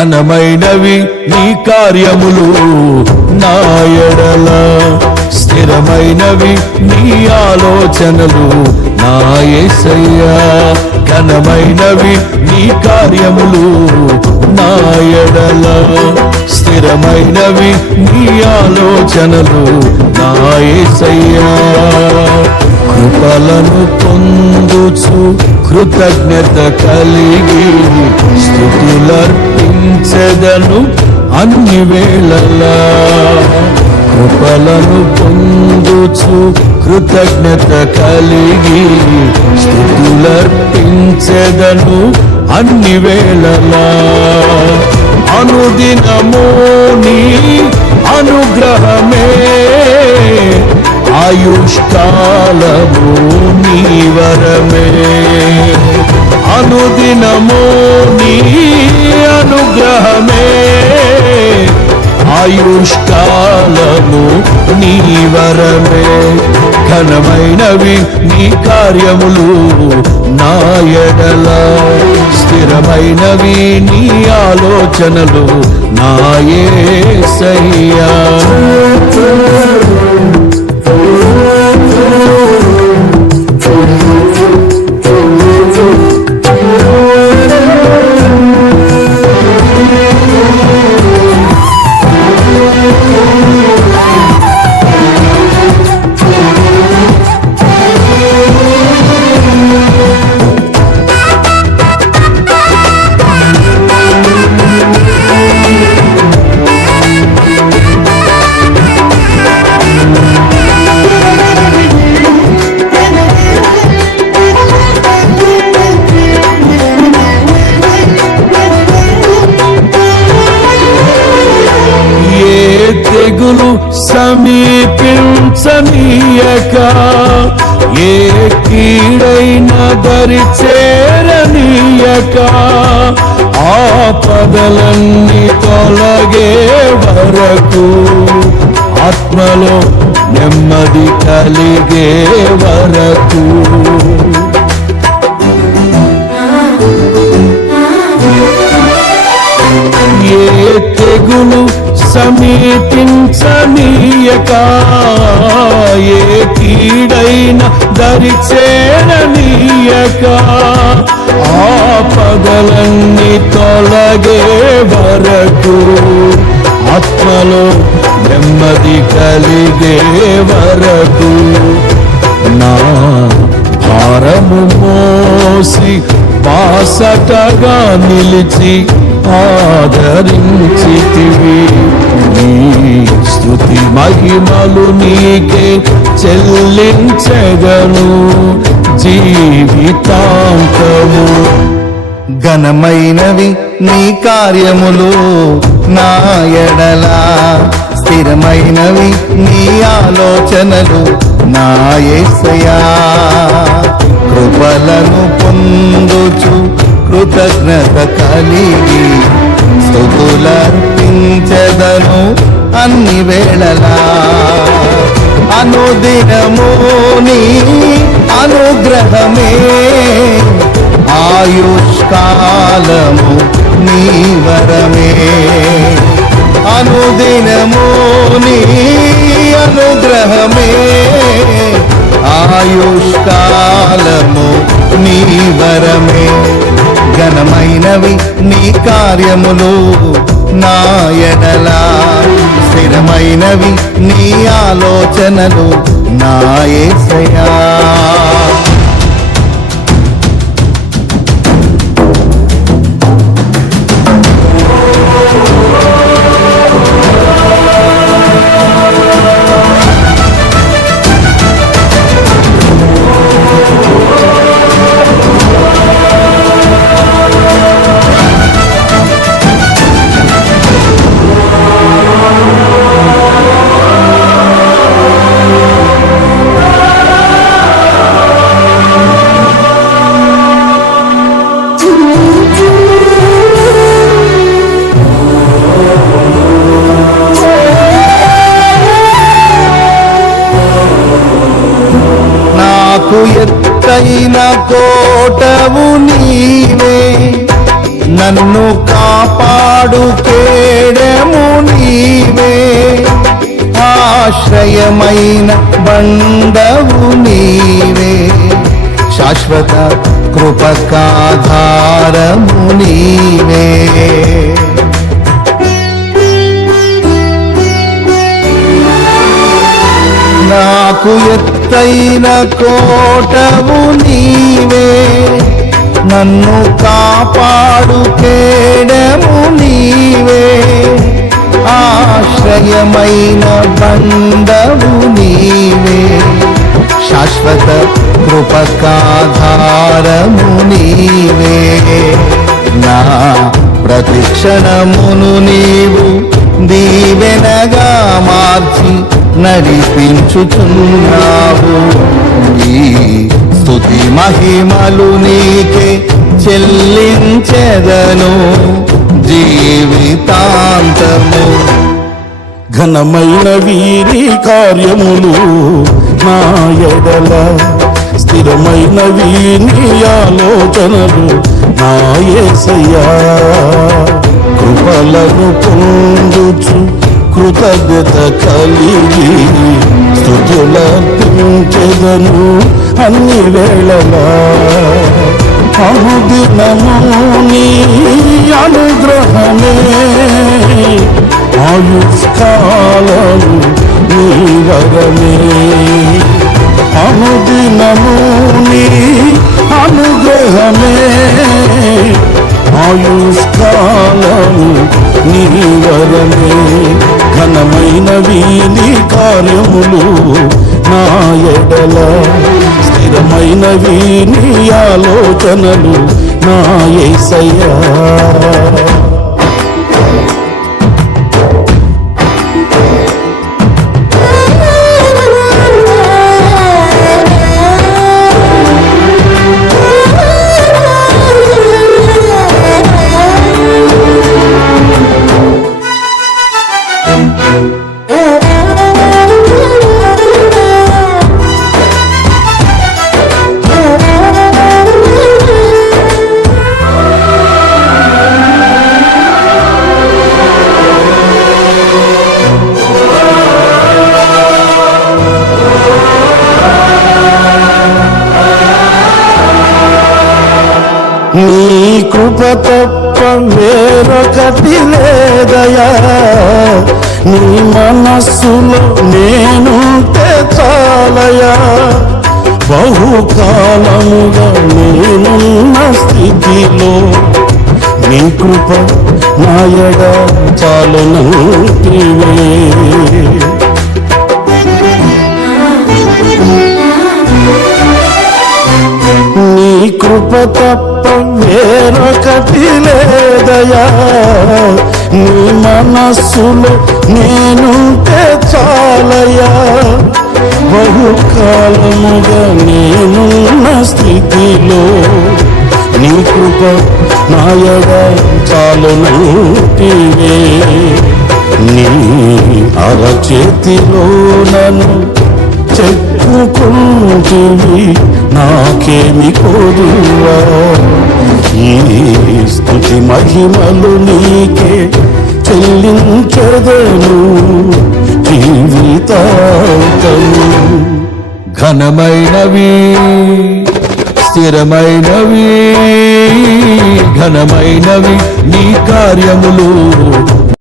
ఘనమైనవి నీ కార్యములు నా ఎడల, స్థిరమైనవి నీ ఆలోచనలు నా యేసయ్యా. ఘనమైనవి నీ కార్యములు నా ఎడల, స్థిరమైనవి నీ ఆలోచనలు నా యేసయ్యా. కృపలను పొందుచు కృతజ్ఞత కలిగి స్తుతులర్పించెదను అన్ని వేళలా. కృపలను పొందుచు కృతజ్ఞత కలిగి స్తుతులర్పించెదను అన్ని వేళలా. అనుదినము నీ అనుగ్రహమే, ఆయుష్కాలము నీ వరమే. అనుదినము నీ అనుగ్రహమే, ఆయుష్కాలము నీ వరమే. ఘనమైనవి నీ కార్యములు నా ఎడల, స్థిరమైనవి నీ ఆలోచనలు నా యేసయ్యా. తెగులు సమీపించనీయక, ఏ కీడైన దరి చేరనీయక, ఆపదలన్నీ తొలగే వరకు, ఆత్మలో నెమ్మది కలిగే వరకు. ఏ తెగులు సమీపించనీయక, ఏ కీడైన దరి చేరనీయక, ఆపదలన్నీ తొలగే వరకు, ఆత్మలో నెమ్మది కలిగే వరకు. నా భారము మోసి బాసటగా నిలిచి ఆదరించితివి. నీ స్తుతి మహిమలు నీకే చెల్లించెదను జీవితాంతము. ఘనమైనవి నీ కార్యములు నా ఎడల, స్థిరమైనవి నీ ఆలోచనలు నా యేసయ్యా. కృపలను పొందుచు కృతజ్ఞత కలిగి స్తుతులర్పించెదను అన్ని వేళలా. అనుదినము నీ అనుగ్రహమే, ఆయుష్కాలము నీ వరమే. అనుదినము నీ అనుగ్రహమే, ఆయుష్కాలము నీ వరమే. ఘనమైనవి నీ కార్యములు నా ఎడల, స్థిరమైనవి నీ ఆలోచనలు నా యేసయ్యా. ఎత్తైన కోటవు నీవే, నన్ను కాపాడు కేడము నీవే, ఆశ్రయమైన బండవు నీవే, శాశ్వత కృపకాధారము నీవే. నాకు ఎత్తైన కోటవు నీవే, నన్ను కాపాడు కేడము నీవే, ఆశ్రయమైన బండవు నీవే, శాశ్వత కృపకాధారము నీవే. నా ప్రతిక్షణమును నీవు దీవెనగా మార్చి నడిపించుచున్నావు. ఈ స్తుతి మహిమలు నీకే చెల్లించెదను జీవితాంతము. ఘనమైన వీరి కార్యములు నా ఎడల, స్థిరమైన వీని ఆలోచనలు నా యేసయ్యా. కృపలను పొందుచు కృతజ్ఞత కలిగి స్తుతులర్పించెదను అన్ని వేళలా. అనుదినము నీ అనుగ్రహమే, ఆయుష్కాలము నీ వరమే. అనుదినము నీ అనుగ్రహమే, ఆయుష్కాలము నీ వరమే. ఘనమైనవి నీ కార్యములు నా ఎడల, స్థిరమైనవి నీ ఆలోచనలు నా యేసయ్యా. నీ కృప తప్ప వేరొకటి లేదయా, నీ మనస్సులో నేనుంటే చాలయా. బహుకాలముగా నేనున్న స్థితిలో నీ కృప నాయడ చాలునంటివే. నీ కృప తప్ప వేరొకటి లేదయా, నీ మనస్సులో నేనుంటే చాలయా. బహుకాలముగా నేనున్న స్థితిలో నీ కృప నాయడ చాలునంటివే. నీ అరచేతిలో నన్ను చెప్పుకుంటివి, నాకేమి కోరువా. ఈ స్తుతి మహిమలు నీకే చెల్లించెదను జీవితాంతము. ఘనమైనవి స్థిరమైనవి, ఘనమైనవి నీ కార్యములు